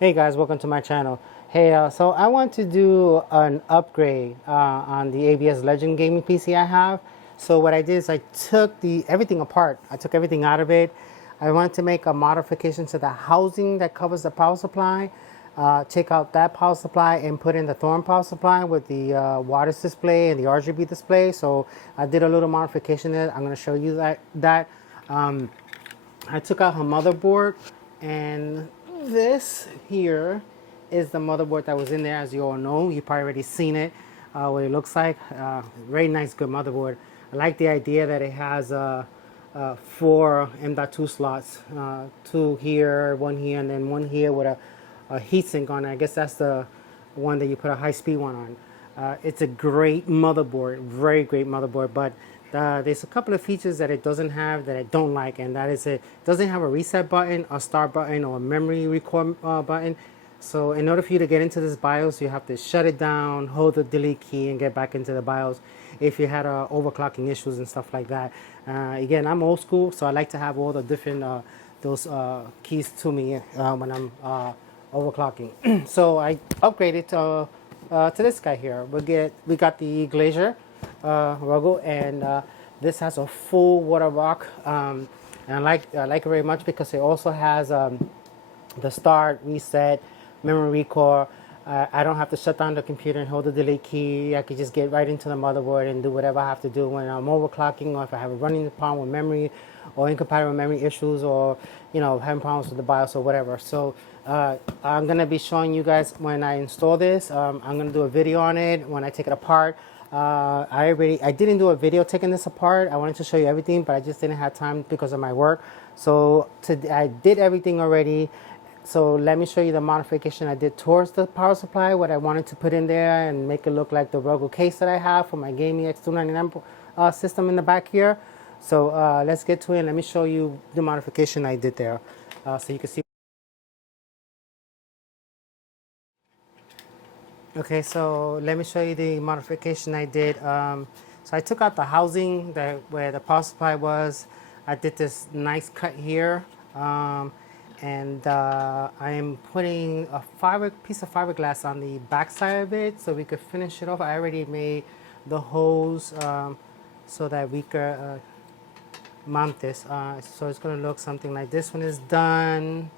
Hey guys, welcome to my channel. Hey, so I want to do an upgrade on the ABS Legend gaming PC I have. So what I did is I took everything apart. I took everything out of it. I wanted to make a modification to the housing that covers the power supply. Take out that power supply and put in the Thorn power supply with the wattage display and the RGB display. So I did a little modification there. I'm going to show you that. I took out her motherboard, and this here is the motherboard that was in there. As you all know, you probably already seen it, what it looks like. Very nice, good motherboard. I like the idea that it has four M.2 slots, two here, one here, and then one here with a heatsink on it. I guess that's the one that you put a high-speed one on. It's a great motherboard, very great motherboard, but there's a couple of features that it doesn't have that I don't like, and that is it doesn't have a reset button, a start button, or a memory record button. So in order for you to get into this BIOS, you have to shut it down, hold the delete key, and get back into the BIOS if you had overclocking issues and stuff like that. Again, I'm old school, so I like to have all the different those keys to me when I'm overclocking. So I upgraded to this guy here. We got the Glacial logo, and this has a full watermark, and I like it very much because it also has the start, reset, memory recall. I don't have to shut down the computer and hold the delete key. I could just get right into the motherboard and do whatever I have to do when I'm overclocking, or if I have a running problem with memory or incompatible memory issues, or having problems with the BIOS or whatever. So I'm gonna be showing you guys when I install this. I'm gonna do a video on it when I take it apart. I didn't do a video taking this apart. I wanted to show you everything, but I just didn't have time because of my work. So I did everything already. So let me show you the modification I did towards the power supply, what I wanted to put in there and make it look like the ROG case that I have for my gaming X299 system in the back here. So let's get to it, and let me show you the modification I did there so you can see. Okay, so let me show you the modification I did. So I took out the housing where the power supply was. I did this nice cut here. And I am putting a piece of fiberglass on the back side of it so we could finish it off. I already made the hose so that we could mount this. So it's going to look something like this when it's done.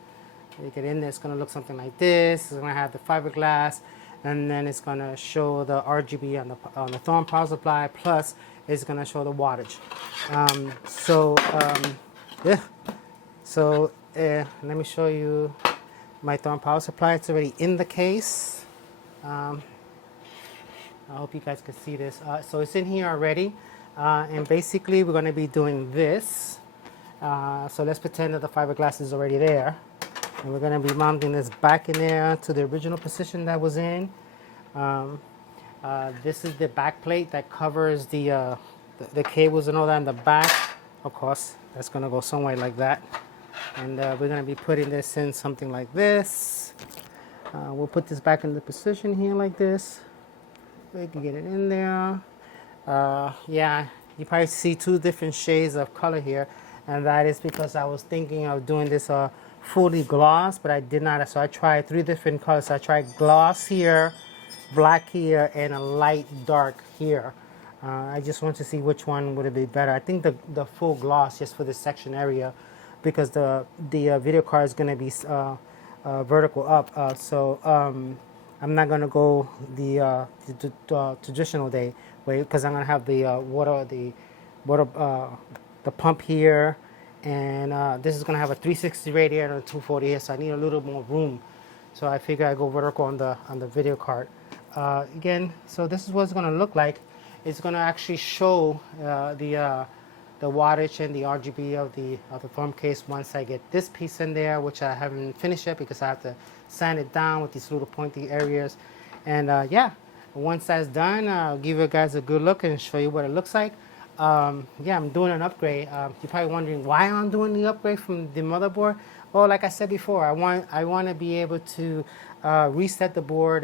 You get in there, it's going to look something like this. It's going to have the fiberglass, and then it's going to show the RGB on the Thorn power supply, plus it's going to show the wattage. Yeah. So let me show you my Thorn power supply. It's already in the case. I hope you guys can see this. So it's in here already, and basically we're going to be doing this. So let's pretend that the fiberglass is already there, and we're going to be mounting this back in there to the original position that was in. This is the back plate that covers the cables and all that in the back. Of course, that's going to go somewhere like that. And we're going to be putting this in something like this. We'll put this back in the position here like this. We can get it in there. Yeah, you probably see two different shades of color here, and that is because I was thinking of doing this fully gloss, but I did not. So I tried three different colors. So I tried gloss here, black here, and a light dark here. I just want to see which one would be better. I think the full gloss just for this section area, because the video card is going to be vertical up. So I'm not going to go the traditional way, because I'm going to have the pump here, and this is going to have a 360 radiator and a 240 here, so I need a little more room. So I figure I go vertical on the video card. Again, so this is what it's going to look like. It's going to actually show the wattage and the RGB of the Thorn case once I get this piece in there, which I haven't finished yet because I have to sand it down with these little pointy areas. And yeah, once that's done, I'll give you guys a good look and show you what it looks like. Yeah, I'm doing an upgrade. You're probably wondering why I'm doing the upgrade from the motherboard. Well, like I said before, I want to be able to reset the board,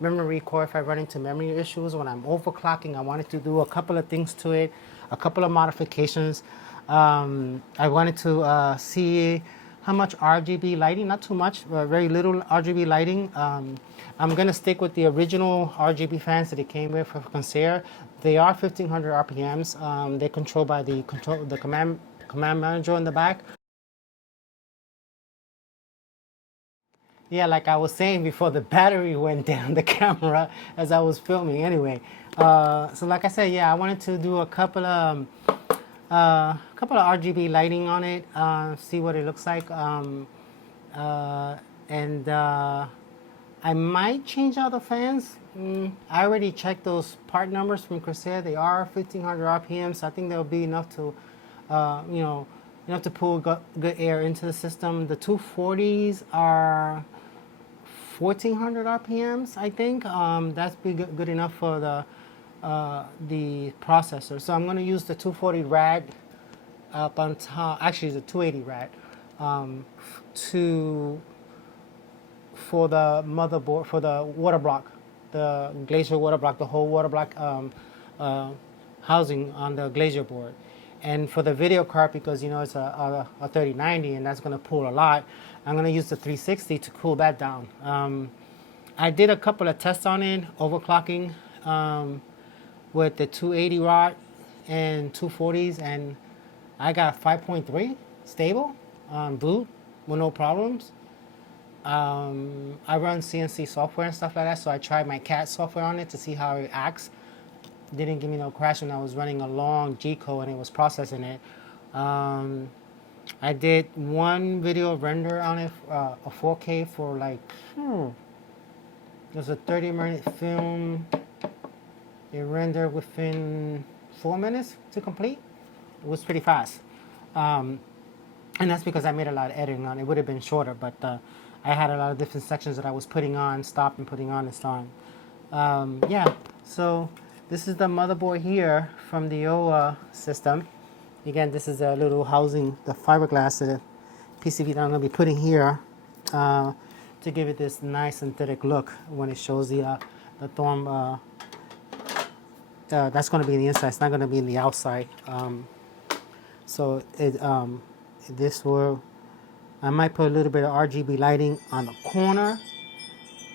memory recall if I run into memory issues when I'm overclocking. I wanted to do a couple of things to it, a couple of modifications. I wanted to see how much RGB lighting, not too much, very little RGB lighting. I'm gonna stick with the original RGB fans that it came with for Conceer. They are 1500 RPMs. They're controlled by the command manager in the back. Yeah, like I was saying before, the battery went down the camera as I was filming. Anyway, so like I said, yeah, I wanted to do a couple of RGB lighting on it, see what it looks like, and I might change out the fans. I already checked those part numbers from Corsair. They are 1500 RPM, so I think they'll be enough to, enough to pull good air into the system. The 240s are 1400 RPMs, I think. That's be good enough for the processor. So I'm going to use the 240 rad up on top. Actually, it's a 280 rad for the motherboard, for the water block, the Glacial water block, the whole water block housing on the Glacial board. And for the video card, because it's a 3090 and that's going to pull a lot, I'm going to use the 360 to cool that down. I did a couple of tests on it, overclocking with the 280 rod and 240s, and I got 5.3 stable on boot with no problems. I run CNC software and stuff like that, so I tried my CAD software on it to see how it acts. Didn't give me no crash when I was running a long G code and it was processing it. I did one video render on it, a 4K for like, it was a 30-minute film. It rendered within 4 minutes to complete. It was pretty fast. And that's because I made a lot of editing on it. It would have been shorter, but I had a lot of different sections that I was putting on, stop and putting on and starting. Yeah, so this is the motherboard here from the old system. Again, this is a little housing, the fiberglass PCB that I'm going to be putting here to give it this nice synthetic look when it shows the Thorm. That's going to be in the inside. It's not going to be in the outside. So this will, I might put a little bit of RGB lighting on the corner.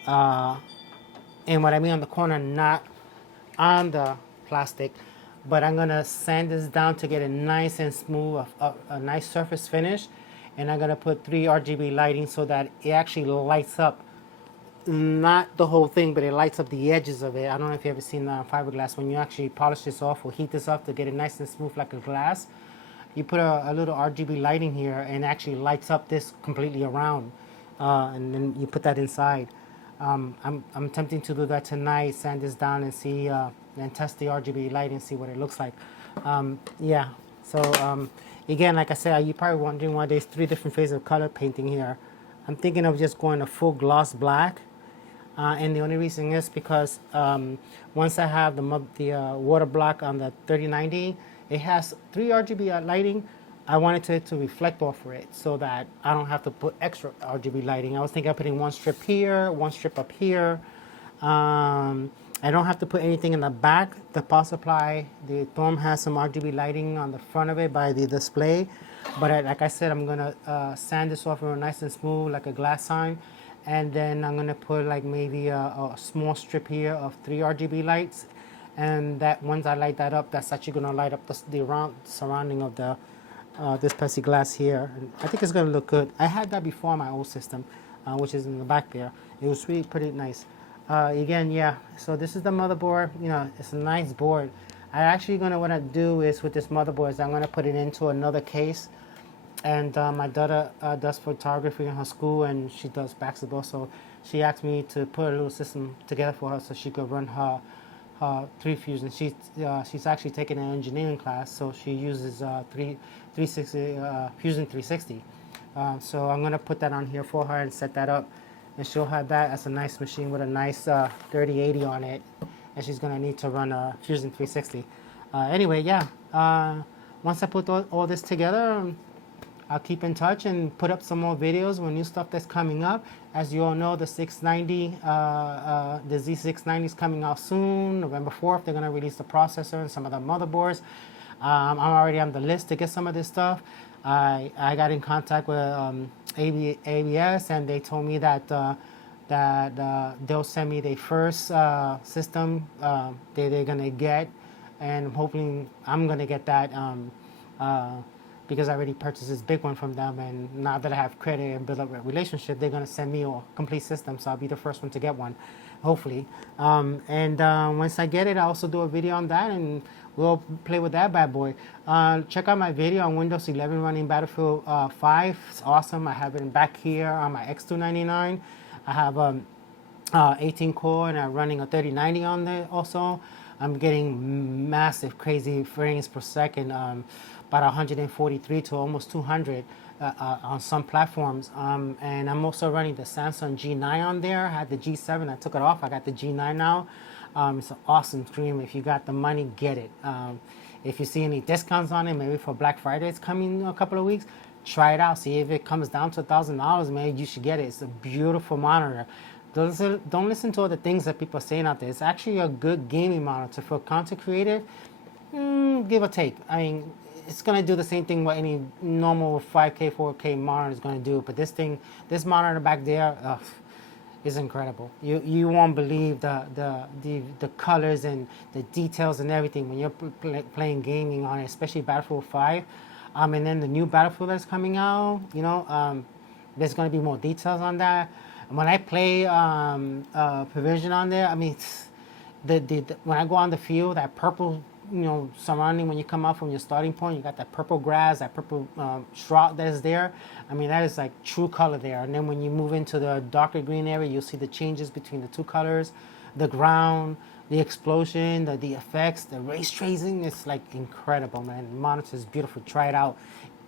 And what I mean on the corner, not on the plastic, but I'm gonna sand this down to get a nice and smooth, a nice surface finish. And I'm gonna put 3 RGB lighting so that it actually lights up, not the whole thing, but it lights up the edges of it. I don't know if you've ever seen fiberglass. When you actually polish this off or heat this up to get it nice and smooth like a glass, you put a little RGB lighting here and actually lights up this completely around, and then you put that inside. I'm attempting to do that tonight, sand this down and see, and test the RGB light and see what it looks like. Yeah, so again, like I said, you're probably wondering why there's 3 different phases of color painting here. I'm thinking of just going a full gloss black, and the only reason is because once I have the water block on the 3090, it has 3 RGB lighting. I wanted it to reflect off of it so that I don't have to put extra RGB lighting. I was thinking of putting 1 strip here, 1 strip up here. I don't have to put anything in the back. The power supply, the Thorm has some RGB lighting on the front of it by the display. But like I said, I'm going to sand this off real nice and smooth like a glass sign. And then I'm going to put like maybe a small strip here of 3 RGB lights. And that once I light that up, that's actually going to light up the surrounding of the this plexiglass here. And I think it's going to look good. I had that before on my old system, which is in the back there. It was really pretty nice. Again, yeah, so this is the motherboard. It's a nice board. I actually what I do is with this motherboard is I'm going to put it into another case. And my daughter does photography in her school, and she does basketball, so she asked me to put a little system together for her so she could run her 3 Fusion. She's actually taking an engineering class, so she uses 360 Fusion 360. So I'm gonna put that on here for her and set that up, and she'll have that as a nice machine with a nice 3080 on it, and she's gonna need to run a Fusion 360. Anyway, yeah. Once I put all this together, I'll keep in touch and put up some more videos with new stuff that's coming up. As you all know, the 690, the Z690 is coming out soon. November 4th, they're going to release the processor and some of the motherboards. I'm already on the list to get some of this stuff. I got in contact with ABS, and they told me that they'll send me the first system they're gonna get, and I'm hoping I'm gonna get that because I already purchased this big one from them, and now that I have credit and build up a relationship, they're gonna send me a complete system, so I'll be the first one to get one, hopefully. Once I get it, I'll also do a video on that, and we'll play with that bad boy. Check out my video on Windows 11 running Battlefield 5. It's awesome. I have it back here on my X299. I have 18 core, and I'm running a 3090 on there also. I'm getting massive, crazy frames per second, about 143 to almost 200 on some platforms. And I'm also running the Samsung G9 on there. I had the G7, I took it off. I got the G9 now. It's an awesome stream. If you got the money, get it. If you see any discounts on it, maybe for Black Friday, it's coming in a couple of weeks. Try it out. See if it comes down to $1,000, maybe you should get it. It's a beautiful monitor. Don't listen to all the things that people are saying out there. It's actually a good gaming monitor for content creator. Give or take. I mean, it's gonna do the same thing what any normal 5K, 4K monitor is gonna do. But this monitor back there, is incredible. You won't believe the colors and the details and everything when you're playing gaming on it, especially Battlefield 5. And then the new Battlefield that's coming out, there's going to be more details on that. And when I play Provision on there, I mean, when I go on the field, that purple, surrounding when you come out from your starting point, you got that purple grass, that purple shroud that is there. I mean, that is like true color there. And then when you move into the darker green area, you'll see the changes between the two colors, the ground, the explosion, the effects, the race tracing. It's like incredible, man. The monitor is beautiful. Try it out.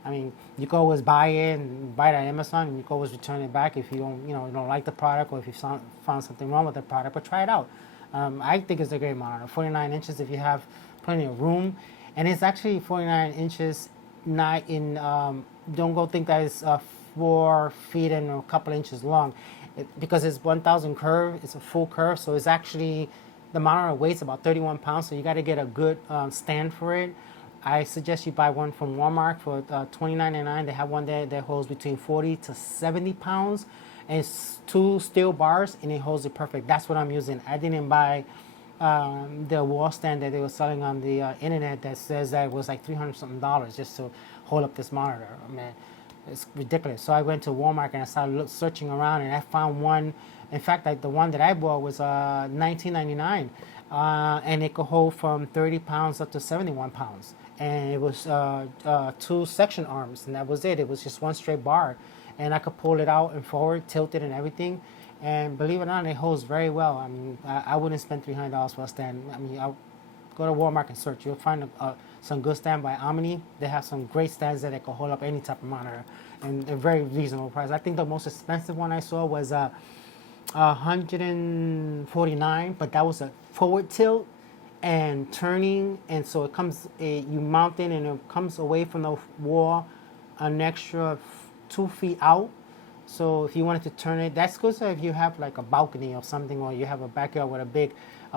I mean, you can always buy it and buy it at Amazon, and you can always return it back if you don't like the product, or if you found something wrong with the product. But try it out. I think it's a great monitor. 49 inches if you have plenty of room, and it's actually 49 inches. Not in. Don't go think that it's 4 feet and a couple inches long, because it's 1,000 curve. It's a full curve, so it's actually. The monitor weighs about 31 pounds, so you got to get a good stand for it. I suggest you buy one from Walmart for $29.99. They have one there that holds between 40 to 70 pounds, and it's 2 steel bars, and it holds it perfect. That's what I'm using. I didn't buy the wall stand that they were selling on the internet that says that it was like $300-something just to hold up this monitor. I mean, it's ridiculous. So I went to Walmart and I started searching around, and I found one. In fact, like the one that I bought was $19.99, and it could hold from 30 pounds up to 71 pounds. And it was 2 section arms, and that was it. It was just one straight bar, and I could pull it out and forward, tilt it and everything. And believe it or not, it holds very well. I mean, I wouldn't spend $300 for a stand. I mean, I'll go to Walmart and search. You'll find some good stand by Omni. They have some great stands that can hold up any type of monitor, and a very reasonable price. I think the most expensive one I saw was $149, but that was a forward tilt and turning, and so it comes, you mount it and it comes away from the wall an extra 2 feet out. So if you wanted to turn it, that's good. So if you have like a balcony or something, or you have a backyard with a big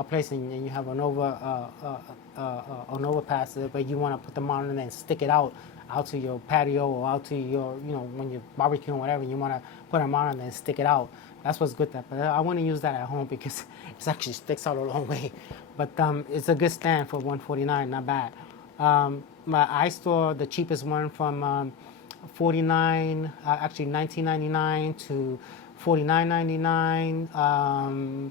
place, and you have an overpass, but you want to put the monitor in and stick it out to your patio, or out to your, when you're barbecuing or whatever, you want to put a monitor and stick it out. That's what's good. But I want to use that at home because it actually sticks out a long way. But it's a good stand for $149, not bad. I store the cheapest one from $19.99 to $49.99.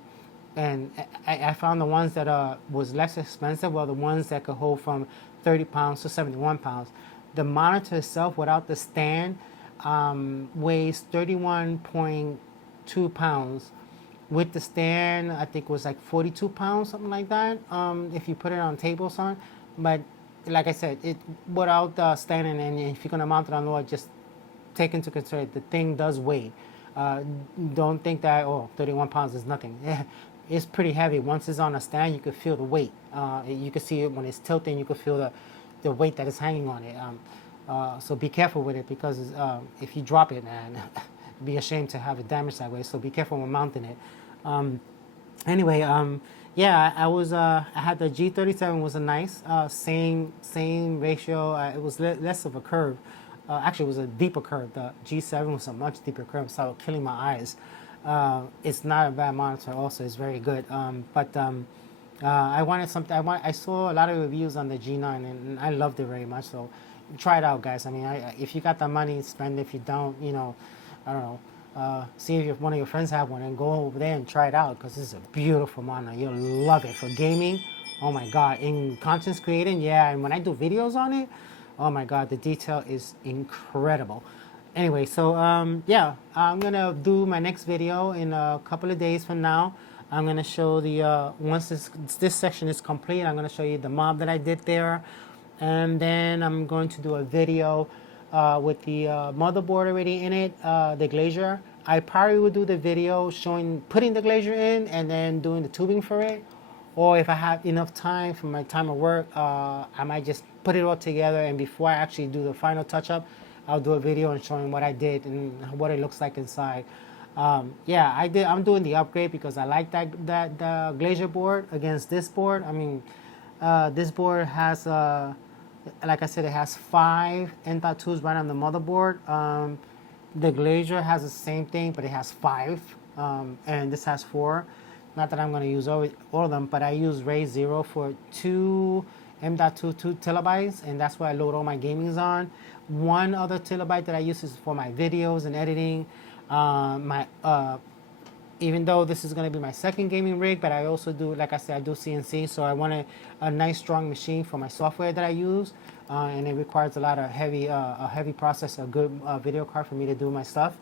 And I found the ones that was less expensive were the ones that could hold from 30 pounds to 71 pounds. The monitor itself, without the stand, weighs 31.2 pounds. With the stand, I think it was like 42 pounds, something like that, if you put it on table or something. But like I said, without the stand, and if you're going to mount it on the wall, just take into consideration the thing does weigh. Don't think that, 31 pounds is nothing. It's pretty heavy. Once it's on a stand, you can feel the weight. You can see it when it's tilting. You can feel the weight that is hanging on it. So be careful with it, because if you drop it, man, be ashamed to have it damaged that way. So be careful when mounting it. Anyway, yeah, I had the G37, was a nice, same ratio. It was less of a curve. actually, it was a deeper curve. The G7 was a much deeper curve, so it was killing my eyes. It's not a bad monitor. Also, it's very good. I wanted something. I saw a lot of reviews on the G9, and I loved it very much. So, try it out, guys. I mean, if you got the money, spend it. If you don't, you know, I don't know. See if one of your friends have one and go over there and try it out, because this is a beautiful monitor. You'll love it for gaming. Oh my god, in content creating, yeah, and when I do videos on it, oh my god, the detail is incredible. Anyway, so yeah, I'm gonna do my next video in a couple of days from now. I'm gonna show the once this section is complete, I'm gonna show you the mob that I did there, and then I'm going to do a video with the motherboard already in it, the Glacial. I probably would do the video showing putting the Glacial in and then doing the tubing for it. Or if I have enough time from my time of work, I might just put it all together, and before I actually do the final touch-up, I'll do a video and showing what I did and what it looks like inside. Yeah, I'm doing the upgrade because I like that Glacial board against this board. I mean, this board has like I said, it has 5 M.2s right on the motherboard. The Glacial has the same thing, but it has 5, and this has 4. Not that I'm going to use all of them, but I use RAID 0 for 2 M.2 2 terabytes, and that's where I load all my gamings on. One other terabyte that I use is for my videos and editing. Even though this is going to be my second gaming rig, but I also do, like I said, I do CNC, so I want a nice strong machine for my software that I use, and it requires a lot of heavy processor, a good video card for me to do my stuff.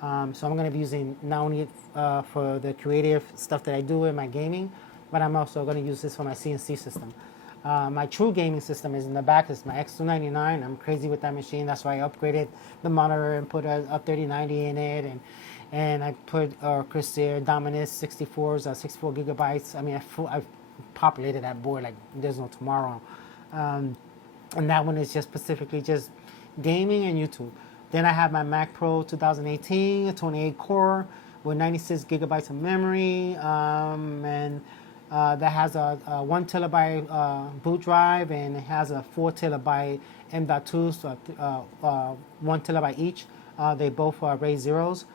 So I'm going to be using not only for the creative stuff that I do in my gaming, but I'm also going to use this for my CNC system. My true gaming system is in the back. It's my X299. I'm crazy with that machine. That's why I upgraded the monitor and put a 3090 in it, and I put Corsair Dominus 64s, 64 gigabytes. I mean, I've populated that board like there's no tomorrow. And that one is just specifically just gaming and YouTube. Then I have my Mac Pro 2018, a 28 core with 96 gigabytes of memory, and that has a 1 terabyte boot drive, and it has a 4 terabyte M.2, so 1 terabyte each. They both are RAID zeros,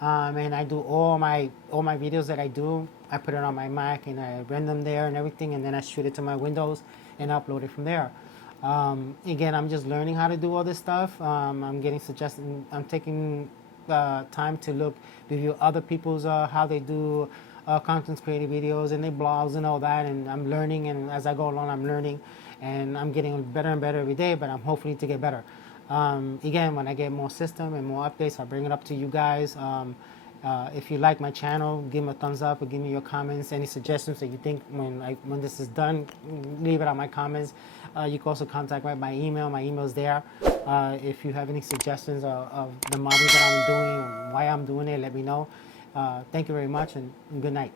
and I do all my videos that I do. I put it on my Mac and I render them there and everything, and then I shoot it to my Windows and upload it from there. Again, I'm just learning how to do all this stuff. I'm getting suggestions. I'm taking time to review other people's how they do content creative videos and their blogs and all that, and I'm learning, and as I go along I'm learning, and I'm getting better and better every day, but I'm hopefully to get better. Again, when I get more system and more updates, I'll bring it up to you guys. If you like my channel, give me a thumbs up or give me your comments, any suggestions that you think when this is done, leave it on my comments. You can also contact me by email. My email's there. If you have any suggestions of the modeling that I'm doing or why I'm doing it, let me know. Thank you very much, and good night.